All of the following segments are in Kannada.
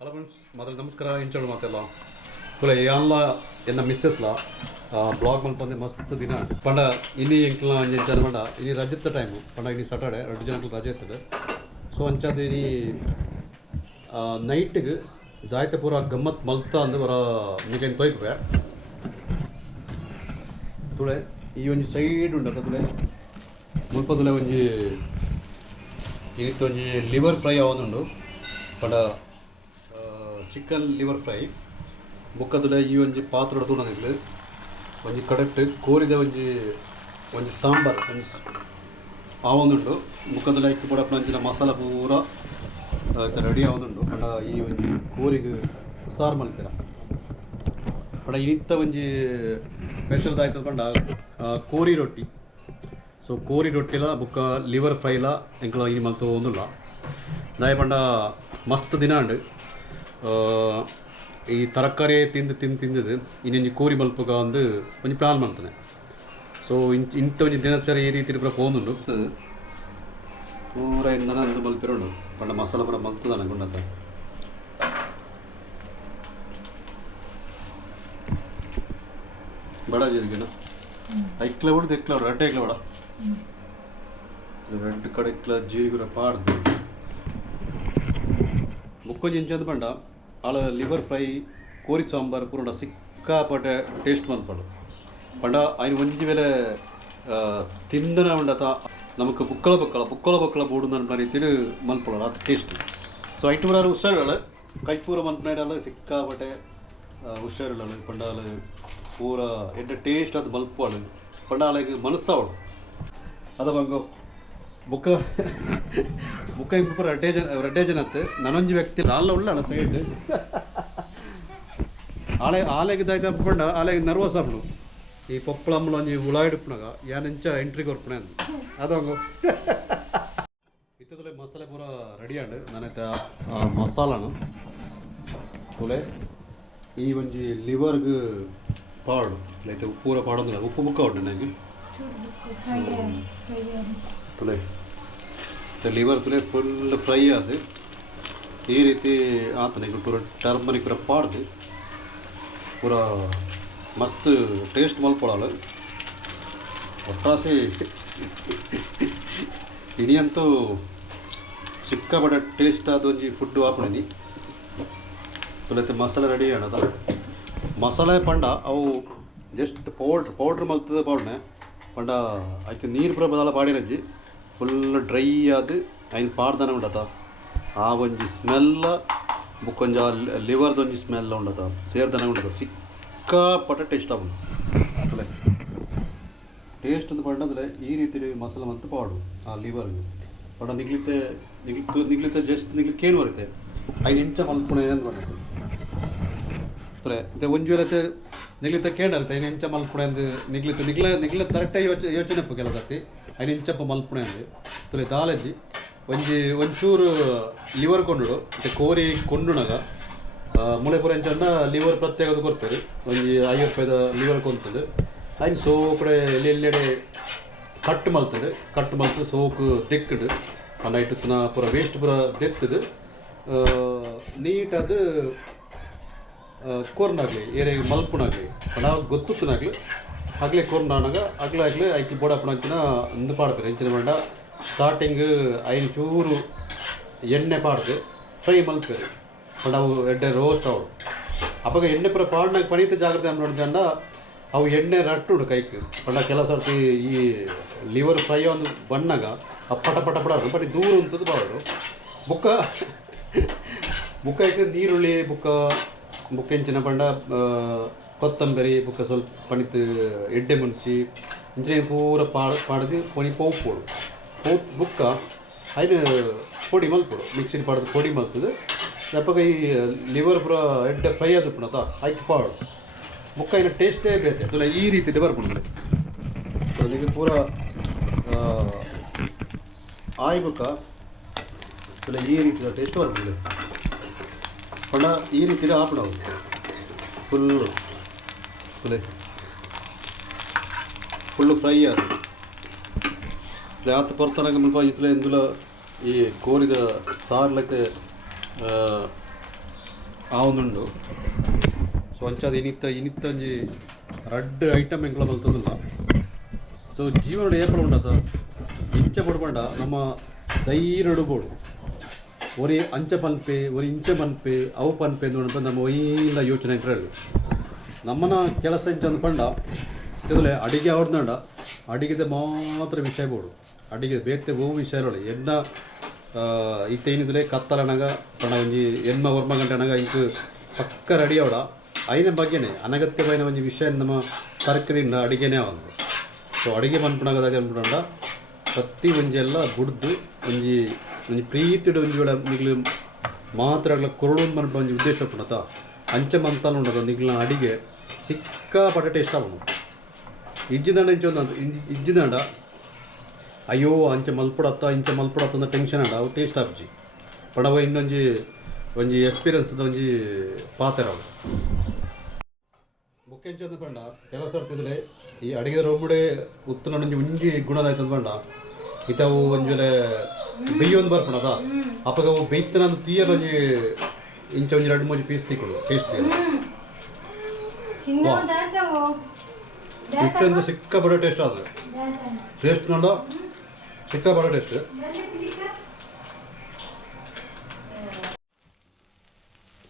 ಹಲೋ ಫ್ರೆಂಡ್ಸ್, ಮೊದಲು ನಮಸ್ಕಾರ. ಇಂಚೋಳು ಮಾತೆಲ್ಲ ತುಲೆ ಎಲ್ಲ ಎನ್ನ ಮಿಸ್ಸಸ್ಲ ಬ್ಲಾಗ್ ಮಲ್ಪಂದೆ ಮಸ್ತ್ ದಿನ ಪಂಡ ಇನ್ನಿ ಎಂಕ್ಲ ಅಂಚನ ಪಂಡ ಇನಿ ರಜೆತ್ತ ಟೈಮು ಪಂಡ ಇನಿ ಸಾಟರ್ಡೆ 2 ಜನಕ್ಕೆ ರಜೆ ಇರ್ತದೆ. ಸೊ ಅಂಚದ ಇನಿ ನೈಟ್ಗೆ ದಾಯ್ತ ಪೂರ ಗಮ್ಮತ್ ಮಲ್ತ ಅಂದು ಬರ ನಿಗೇನು ತೊಯ್ಪೆ ತುಳೆ ಈ ಒಂಜಿ ಸೈಡ್ ಉಂಡತ ತುಳೆ ಮುಲ್ಪದುಲೆ ಒಂಜಿ ಇನಿತ್ತು ಒಂಜಿ ಲಿವರ್ ಫ್ರೈ ಆವೊಂದುಂಡು ಪಂಡ ಚಿಕನ್ ಲಿವರ್ ಫ್ರೈ ಬೊಕ್ಕದುಲೆ ಈ ಒಂಜಿ ಪಾತ್ರೆ ತೂನದಿಗ್ಲು ಒಂಜಿ ಕಡಟ್ಟು ಕೋರಿದ ಒಂಜಿ ಸಾಂಬಾರ್ ಒಂಜಿ ಆವೊಂದುಂಡು ಬೊಕ್ಕದುಲೆ ಇಕ್ಕು ಪಡಪುನ ಅಂಚಿನ ಮಸಾಲ ಪೂರ ರೆಡಿ ಆವೊಂದುಂಡು ಪಂಡ ಈ ಒಂಜಿ ಕೋರಿಗೆ ಸಾರು ಮಲ್ಪೆರ ಪಂಡ ಇನಿತ್ತ ಒಂಜಿ ಸ್ಪೆಷಲ್ ದಾಯ್ತದ ಪಂಡ ಕೋರಿ ರೊಟ್ಟಿ. ಸೊ ಕೋರಿ ರೊಟ್ಟಿಲ ಬೊಕ್ಕ ಲಿವರ್ ಫ್ರೈಲ ಎಂಕ್ಲ ಇನಿ ಮಲ್ತು ಒಂದುಲ್ಲ ದಾಯ ಪಂಡ ಮಸ್ತ್ ದಿನ ಉಂಡು ಈ ತರಕಾರಿ ತಿಂದು ಇನ್ನೊಂದು ಕೋರಿ ಮಲ್ಪಗ ಒಂದು ಒಂಜಿ ಪ್ಲಾನ್ ಮಾಡ್ತಾನೆ. ಸೊ ಇಂಥ ಒಂಜಿ ದಿನಚರಿ ಈ ರೀತಿ ಪೂರ ಪೋನುಂಡು ಪೂರ ಎಂದನ ಅಂದು ಮಲ್ಪಿರೋಡು ಪಂಡ ಮಸಾಲ ಪೂರ ಮಲ್ತದ ಗುಂಡತ್ತ ಬಡ ಜೀರಿಗೆನ ಐಕ್ಲ ಬಿಡುದು ಎಕ್ಲ ರೆಡ್ ಐಕ್ಲ ಬಡ ರೆಡ್ ಕಡೆ ಇಕ್ಲ ಜೀರಿಗೆ ಪಾಡ್ದು ಮುಕ್ಕೊಂಜಿ ಇಂಚದ ಪಂಡ ಆಳ ಲಿವರ್ ಫ್ರೈ ಕೋರಿ ಸಾಂಬಾರ್ ಪೂರ ಸಿಕ್ಕಾಪಟ್ಟೆ ಟೇಸ್ಟ್ ಮಲ್ಪಡು ಪಂಡ ಅಯ್ನ ಒಂಜಿ ವೇಳೆ ತಿಂದನ ಉಂಡತ ನಮಕ್ ಬುಕ್ಕಳ ಬಕ್ಕಳ ಬೋಡು ರೀತಿಲಿ ಮಲ್ಪಡ ಅದು ಟೇಸ್ಟ್. ಸೊ ಐಟು ಪೂರ ಹುಷಾರುಗಳು ಕೈಪೂರ ಮಲ್ಪನಾಡಲ್ಲ ಸಿಕ್ಕಾಪಟ್ಟೆ ಹುಷಾರುಗಳು ಪಂಡಾಲು ಪೂರ ಎಡ್ಡ ಟೇಸ್ಟ್ ಅದು ಮಲ್ಪಾಳು ಪಂಡ ಅಲ್ಲಿಗೆ ಮನಸ್ಸಾವಳು ಅದ ಬಂಗೋ ಬುಕ್ಕ ಇಂಪು ರೆಡ್ಡೇ ಜನತ್ತು ನನೊಂಜಿ ವ್ಯಕ್ತಿ ಆಲ ಉಳ್ಳ ಸೈಡ್ ಆಲೆಗೆ ದಾಯ್ತ ಪಂಡ ಆಲೆಗೆ ನರ್ವಸ್ ಆಪುಡು ಈ ಪೊಪ್ಪಳಮ್ಮಳು ಒಂಜಿ ಉಳಾಯಿಡುಪ್ಪನಾಗ ಯಾನೆಂಚ ಎಂಟ್ರಿ ಕೊರ್ಪಣೆ ಅಂದು ಅದಂಗು ಇತ್ತದಲೆ ಮಸಾಲೆ ಪೂರ ರೆಡಿ ಆಂಡು ನಾನೈತೆ ಮಸಾಲನು ತುಲೆ ಈ ಒಂಜಿ ಲಿವರ್ಗೆ ಪಾಡು ಲೈತೆ ಪೂರ ಪಾಡೋದಿಲ್ಲ ಉಪ್ಪು ಬುಕ್ಕ ಉಂಟು ನನಗೆ ತುಲೆ ಲಿವರ್ ತುಲೆ ಫುಲ್ ಫ್ರೈ ಆದು ಈ ರೀತಿ ಆತನ ಪೂರ ಟರ್ಮರಿಕ್ ಪೂರ ಪಾಡ್ದು ಪೂರ ಮಸ್ತ್ ಟೇಸ್ಟ್ ಮಲ್ಪೊಳಲು ಒಟ್ಟಾಸಿ ಇನಿಯಂತೂ ಸಿಕ್ಕಾಪಟ್ಟೆ ಟೇಸ್ಟ್ ಆದ ಒಂಜಿ ಫುಡ್ ಆಪಣಿ ತುಲೈತೆ ಮಸಾಲೆ ರೆಡಿ ಆಣದ ಮಸಾಲೆ ಪಂಡ ಅವು ಜಸ್ಟ್ ಪೌಡ್ರ್ ಮಲ್ತದ ಪಾಡ್ನೆ ಪಂಡ ಆಯ್ಕೆ ನೀರು ಪೂರ ಬದಲ ಪಾಡಿರಜ್ಜಿ ಫುಲ್ ಡ್ರೈ ಆದು ಐನ್ ಪಾಡ್ದನ ಉಂಡತ ಆ ಒಂಜಿ ಸ್ಮೆಲ್ಲ ಬುಕ್ಕೊಂಜ ಲಿವರ್ದ ಒಂಜಿ ಸ್ಮೆಲ್ ಉಂಡತ ಸೇರ್ದನ ಉಂಡತ ಸಿಕ್ಕಾಪಟ್ಟೆ ಟೇಸ್ಟ್ ಆಗುಂಡು ಅಲ್ಲೇ ಟೇಸ್ಟ್ ಅಂತ ಪಂಡಂದ್ರೆ ಈ ರೀತಿ ಮಸಾಲ ಮತ್ತು ಪಾಡು ಆ ಲಿವರ್ಗೆ ಪಂಡ ನಿಗ್ಲಿತೆ ಜಸ್ಟ್ ನಿಗ್ಲಿಕ್ಕೆ ಏನು ಬರುತ್ತೆ ಐದು ಇಂಚ ಮಲ್ಪುಣೆ ಅಂತ ಬಂದ ಅದೇ ಒಂಜು ವೇಳೆ ನಿಗ್ಲಿತ ಕೇಳಿರುತ್ತೆ ಐದು ಇಂಚ ಮಲ್ಪುಣೆ ಅಂದು ನಿಗ್ಲ ಕರೆಕ್ಟಾಗಿ ಯೋಚನೆ ಕೆಲಸ ಸರ್ತಿ ಐದು ಇಂಚಪ್ಪ ಮಲ್ಪುಣೆ ಅಂದು ತುಲೆ ದಾಲಜ್ಜಿ ಒಂಚೂರು ಲಿವರ್ ಕೊಂಡು ಮತ್ತೆ ಕೋರಿ ಕೊಂಡುನಾಗ ಮುಳೆ ಪೂರ ಎಂಚಂದ ಲಿವರ್ ಪ್ರತ್ಯೇಕದ ಕೊಡ್ತಾರೆ ಒಂಜಿ 50 ರೂಪಾಯಿದ ಲಿವರ್ ಕೊಂತದ್ದು ಐನ್ ಸೋಕಡೆ ಎಲ್ಲೆಡೆ ಕಟ್ ಮಲ್ತದೆ ಸೋಕು ತೆಕ್ಕಡು ಆ ನೈಟ್ ಪೂರ ವೇಸ್ಟ್ ಪೂರ ತೆತ್ತದು ನೀಟದು ಕೋರ್ನಾಗಲಿ ಏರಿಯಾಗೆ ಮಲ್ಪುನಾಗಲಿ ನಾವು ಗೊತ್ತುನಾಗಲಿ ಆಗಲೇ ಕೋರ್ನಾಗ ಆಗ್ಲೇ ಐಕಿ ಬೋಡಪ್ಪನಂಚಿನ ಒಂದು ಪಾಡ್ತಾರೆ ಹೆಂಚಿನ ಬಂಡ ಸ್ಟಾರ್ಟಿಂಗ್ ಐನು ಚೂರು ಎಣ್ಣೆ ಪಾಡ್ದು ಫ್ರೈ ಮಲ್ಪೇರು ಬಟ್ ಅವು ಎಡ್ಡೆ ರೋಸ್ಟ್ ಅವಳು ಅವಾಗ ಎಣ್ಣೆ ಪೂರ ಪಾಡ್ನಾಗ ಪಣೀತ ಜಾಗ್ರತೆ ನೋಡಿದ ಅವು ಎಣ್ಣೆ ರಟ್ಟುಡು ಕೈಗೆ ಪಂಡ ಕೆಲವು ಸರ್ತಿ ಈ ಲಿವರ್ ಫ್ರೈ ಒಂದು ಬಣ್ಣಾಗ ಆ ಪಟ ಅದು ಬಟ್ ದೂರ ಉಂಟದು ಬಾಳು ಬುಕ್ಕ ಐತೆ ನೀರುಳ್ಳಿ ಬುಕ್ಕ ಹೆಂಚಿನ ಪಂಡ ಕೊತ್ತಂಬರಿ ಬುಕ್ಕ ಸ್ವಲ್ಪ ಪಣಿತು ಎಡ್ಡೆ ಮುಂಚಿ ಇಂಚಿನ ಪೂರ ಪಾಡ್ದು ಪೋಪೋಡು ಬುಕ್ಕ ಐದು ಪೊಡಿ ಮಲ್ಪೊಡು ಮಿಕ್ಸಿನ ಪಾಡ್ದು ಪೊಡಿ ಮಲ್ತದು ಅಪ್ಪಾಗ ಈ ಲಿವರ್ ಪೂರ ಎಡ್ಡೆ ಫ್ರೈ ಆದ ಪುಣತ ಆಯ್ತು ಪಾಡು ಬುಕ್ಕ ಇನ್ನು ಟೇಸ್ಟೇ ಬೇತೆ ಅದಲ್ಲ ಈ ರೀತಿ ಬರ್ಪುಂಡು ಅದಕ್ಕೆ ಪೂರ ಆಯ್ ಬುಕ್ಕ ಅದಲ್ಲ ಈ ರೀತಿ ಟೇಸ್ಟ್ ಬರ್ಪುಂಡು ಪಂಡ ಈ ರೀತಿ ಆಪಣ ಫುಲ್ಲು ಫ್ರೈ ಆದ ಆತ ಪರ್ತನಾಗ ಮುಲ್ಪ ಇತ್ತಲೆ ಇಂದುಲ ಈ ಕೋರಿದ ಸಾರ್ಲೈತೆ ಆ ಒಂದುಂಡು. ಸೊ ಅಂಚದ ಇನಿತ್ತ ಒಂಜಿ ರಡ್ಡ್ ಐಟಮ್ ಎಂಕ್ಲ ಬಲ್ತದಿಲ್ಲ. ಸೊ ಜೀವನ ಏಪಲ ಉಂಡದ ಇಂಚ ಪಡ್ಪಂಡ ನಮ್ಮ ಧೈರ್ಯಡು ಬೋಡು ಒರಿ ಅಂಚ ಪನ್ಪೆ ಒರಿ ಇಂಚ ಪನ್ಪೆ ಅವು ಪನ್ಪೆ ಅಂತ ನಮ್ಮ ಒಯ್ಯಿಂದ ಯೋಚನೆ ಇಟ್ಟರು ನಮ್ಮನ ಕೆಲಸ ಇಂಚ ಅಂದ್ಪಂಡ ಇದಲೆ ಅಡಿಗೆ ಅವ್ರದಂಡ ಅಡಿಗೆದ ಮಾತ್ರ ವಿಷಯ ಬೋಡು ಅಡಿಗೆ ಬೇತೆ ಓ ವಿಷಯ ಎನ್ನ ಇತ್ತೇನಿದ್ರೆ ಕತ್ತಲನಗ ಪಣ ಒಂಜಿ ಎನ್ಮ ಒರ್ಮ ಗಂಟೆ ಅನಗ ಇಂಕ್ ಪಕ್ಕ ರೆಡಿ ಅವಡ ಐನ ಬಗ್ಗೆನೇ ಅನಗತ್ಯವಾದ ಒಂಜಿ ವಿಷಯ ನಮ್ಮ ತರಕಾರಿನ ಅಡಿಗೆನೇ ಒಂದು. ಸೊ ಅಡಿಗೆ ಪನ್ಪುಣಾಗದ ಅನ್ಬಿಡ ಪ್ರತಿ ಒಂಜಿ ಎಲ್ಲ ಬುಡ್ದು ಒಂಜಿ ಒಂಜಿ ಪ್ರೀತಿಡು ಒಂಜಿ ವೇಳೆ ನಿಗ್ಲು ಮಾತ್ರ ಕೊರಡು ಮನ್ಪ ಒಂಜಿ ಉದ್ದೇಶ ಪುಣತ ಅಂಚ ಮಂತಲ ಉಂಡದ ನಿಗ್ಲ ಅಡಿಗೆ ಸಿಕ್ಕಾಪಟ್ಟೆ ಟೇಸ್ಟ್ ಆಗೋಣ. ಇಜ್ಜಿದಂಡ ಇಜ್ಜಿದಂಡ ಅಯ್ಯೋ ಅಂಚೆ ಮಲ್ಪಡತ್ತ ಇಂಚೆ ಮಲ್ಪಡತ್ತ ಅಂತ ಟೆನ್ಷನ್ ಅಡ ಅವು ಟೇಸ್ಟ್ ಆಪ್ಜಿ ಪಡವ ಇನ್ನೊಂಜಿ ಒಂಜಿ ಎಕ್ಸ್ಪೀರಿಯನ್ಸ್ದ ಒಂಜಿ ಪಾತ್ರ ಅವು ಮುಖ್ಯ ಪಂಡ ಕೆಲಸ ಇರ್ತಿದ್ರೆ ಈ ಅಡಿಗೆ ರೊಬ್ಬಡೆ ಉತ್ತನ ಒಂಜಿ ಗುಣದಾಯ್ತು ಪಂಡ ಇತವು ಒಂಜಿ ವೇಳೆ ಬೆಯ್ಯೊಂದು ಬರ್ಪಣದ ಅಪ್ಪಗ ಅವು ಬೆಯ್ತನ ತೀಯರ್ ಒಂಜಿ ಇಂಚ ಒಂಜಿ 2-3 ಪೀಸ್ ತಿಕ್ಕೊಡು ಟೇಸ್ಟ್ ಇತ್ತೊಂದು ಸಿಕ್ಕಾಪಟ್ಟೆ ಟೇಸ್ಟ್ ಆದ್ರೆ ಟೇಸ್ಟ್ ನೋಡ ಸಿಕ್ಕಾಪಟ್ಟೆ ಟೇಸ್ಟ್.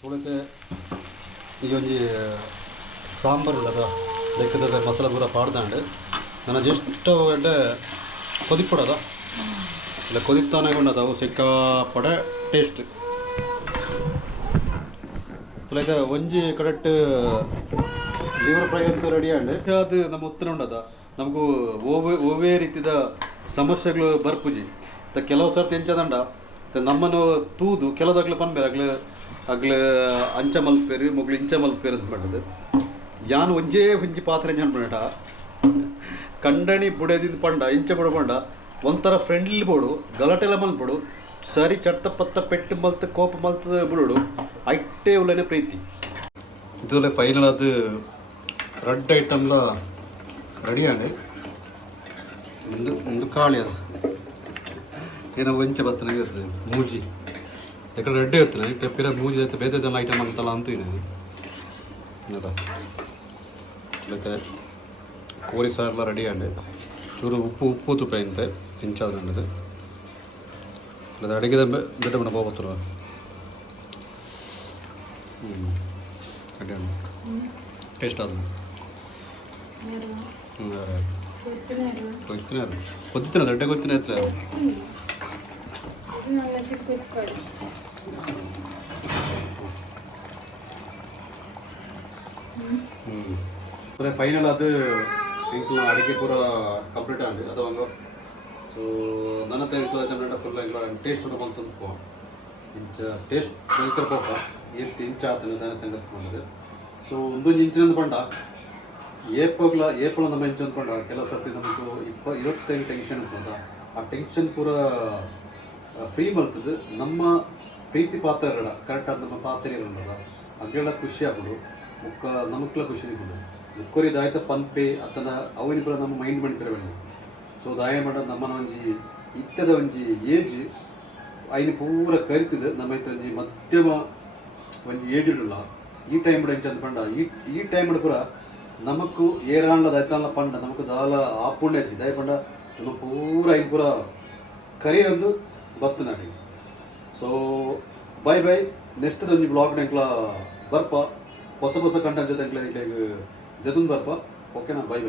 ಉಳಿತೆ ಈ ಒಂಜಿ ಸಾಂಬಾರು ಇಲ್ಲದ ಲೆಕ್ಕದ ಮಸಾಲ ಪೂರ ಪಾಡ್ದಾಂಡು ನಾನು ಜಸ್ಟ್ ಗಂಟೆ ಕೊದಿಕ್ಬಿಡೋದ ಇಲ್ಲ ಕೊದಿಕ್ತಾನಾಗೊಂಡದ ಅವು ಸಿಕ್ಕಾಪಟ್ಟೆ ಟೇಸ್ಟ್. ಲೈಕ್ ಒಂಜಿ ಕರೆಕ್ಟ್ ಲಿವರ್ ಫ್ರೈ ಅಂತ ರೆಡಿ ಆಂಡ್ ಅದು ನಮ್ಮ ಉತ್ತರ ಉಂಡದ ನಮಗೂ ಓವೇ ರೀತಿದ ಸಮಸ್ಯೆಗಳು ಬರ್ಪುಜಿ ಕೆಲವು ಸರ್ತಿ ಎಂಚದಂಡ ನಮ್ಮನ್ನು ತೂದು ಕೆಲದಾಗ್ಲೇ ಪನ್ಬೇರು ಆಗ್ಲೇ ಅಂಚ ಮಲ್ಪೇರು ಮೊಗ್ಲು ಇಂಚ ಮಲ್ಪೇರು ಅಂತ ಮಾಡಿದ್ದು ಯಾನು ಒಂಜೇ ಒಂಜಿ ಪಾತ್ರೆ ಅನ್ಬಿಡ ಕಂಡಣಿ ಬುಡದಿಂದ ಪಂಡ ಇಂಚ ಬುಡಪಂಡ ಒಂಥರ ಫ್ರೆಂಡ್ಲಿ ಬೋಡು ಗಲಾಟೆಲ್ಲ ಮಲ್ಪಡು ಸರಿ ಚಟ್ಟ ಪತ್ತ ಪೆಟ್ಟು ಮಲ್ತ ಕೋಪ ಮಲ್ತದ ಬಿಡೋಡು ಐಟ್ಟೇ ಉಳ್ಳನೆ ಪ್ರೀತಿ. ಇದರಲ್ಲೇ ಫೈನಲ್ ಅದು ರೆಡ್ ಐಟಮ್ಲ ರೆಡಿ ಆಗಿ ಒಂದು ಕಾಳಿ ಅದು ಏನೋ ಒಂಚೆ ಬತ್ತನ ಇರ್ತದೆ ಮೂಜಿ ಯಾಕಡೆ ರೆಡ್ ಇರ್ತಾನೆ ತೆಪ್ಪಿರ ಮೂಜಿ ಐತೆ ಬೇತೆದೆಲ್ಲ ಐಟಮ್ ಅಂತಲ್ಲ ಅಂತೂ ಇದೆ ಅದ ಅದಕ್ಕೆ ಕೋರಿ ಸಾರೆಲ್ಲ ರೆಡಿ ಆಗಿ ಚೂರು ಉಪ್ಪು ತುಪ್ಪ ಇಂತೆ ಹೆಂಚಾದ್ರೆ ನನ್ನದು ಅದು ಅಡುಗೆದ ಬೆಟ್ಟ ಬಣ್ಣ ಹೋಗ್ಬತ್ತರು ಅಡ್ಡಿ ಟೇಸ್ಟ್ ಆದ ಗೊತ್ತಿನ ದಡ್ಡೆ ಗೊತ್ತಿನ ಐತ್ಲ ಫೈನಲ್ ಅದು ಇಂಕ್ಲ ಅಡುಗೆ ಪೂರ ಕಂಪ್ಲೀಟ್ ಆಗಿ ಅದು ಒಂದು. ಸೊ ನನ್ನ ಹತ್ರ ಫುಲ್ ಟೇಸ್ಟ್ ಬಂತು ಇಂಚ ಟೇಸ್ಟ್ ಭಯಂಕರ ಪೋಪ ಎತ್ತು ಇಂಚ ಆತನ ದಾನ ಸಂಗತಿ ಮಾಡಿದೆ. ಸೊ ಒಂದೊಂದು ಇಂಚಿನಿಂದ ಪಂಡ ಏಪಳ ನಮ್ಮ ಇಂಚು ಅಂದ್ಕೊಂಡ ಕೆಲವು ಸರ್ತಿ ನಮಗೂ 25 ಟೆನ್ಷನ್ ಅನ್ಕೊಂಡ ಆ ಟೆನ್ಷನ್ ಪೂರ ಫ್ರೀ ಬರ್ತದೆ ನಮ್ಮ ಪ್ರೀತಿ ಪಾತ್ರಗಳ ಕರೆಕ್ಟಾದ ನಮ್ಮ ಪಾತ್ರೆ ಇರೋದ ಅದೆಲ್ಲ ಖುಷಿ ಆಗ್ಬಿಡು ಮುಕ್ಕ ನಮಕ್ಲ ಖುಷಿ ಇರ್ಬೋದು ಮುಕ್ಕೋರಿ ದಾಯ್ತ ಪನ್ಪೆ ಅತನ ಅವನಿ ಪೂರ ನಮ್ಮ ಮೈಂಡ್ ಮಣಿತಿರಬೇಕು. ಸೊ ದಾಯ ಮಾಡ ನಮ್ಮನ ಒಂಜಿ ಇತ್ತದ ಒಂಜಿ ಏಜ್ ಐನು ಪೂರ ಕರಿತದೆ ನಮ್ಮ ಐತ ಒಂಜಿ ಮಧ್ಯಮ ಒಂಜಿ ಏಜ್ ಇಡಲ್ಲ ಈ ಟೈಮ್ ಎಂಚ ಪಂಡ ಈ ಟೈಮ್ ಪೂರ ನಮಕು ಏರಾಣ್ಲ ದೈತಾನ್ಲ ಪಂಡ ನಮಕು ದಾಲ ಆಪುಣ್ಯ ಹಚ್ಚಿ ದಯ ಪಂಡ ನಮ್ಮ ಪೂರ ಐನು ಪೂರ ಕರಿಯೊಂದು ಬತ್ತು ನಾಡಿ. ಸೊ ಬೈ ನೆಕ್ಸ್ಟ್ ಒಂಜಿ ಬ್ಲಾಗ್ ಎಂಕ್ಲ ಬರ್ಪ ಹೊಸ ಕಂಟೆಂಟ್ ಜೊತೆ ಎಂಕ್ಲ ದೆತುನ್ ಬರ್ಪ. ಓಕೆನಾ? ಬೈ.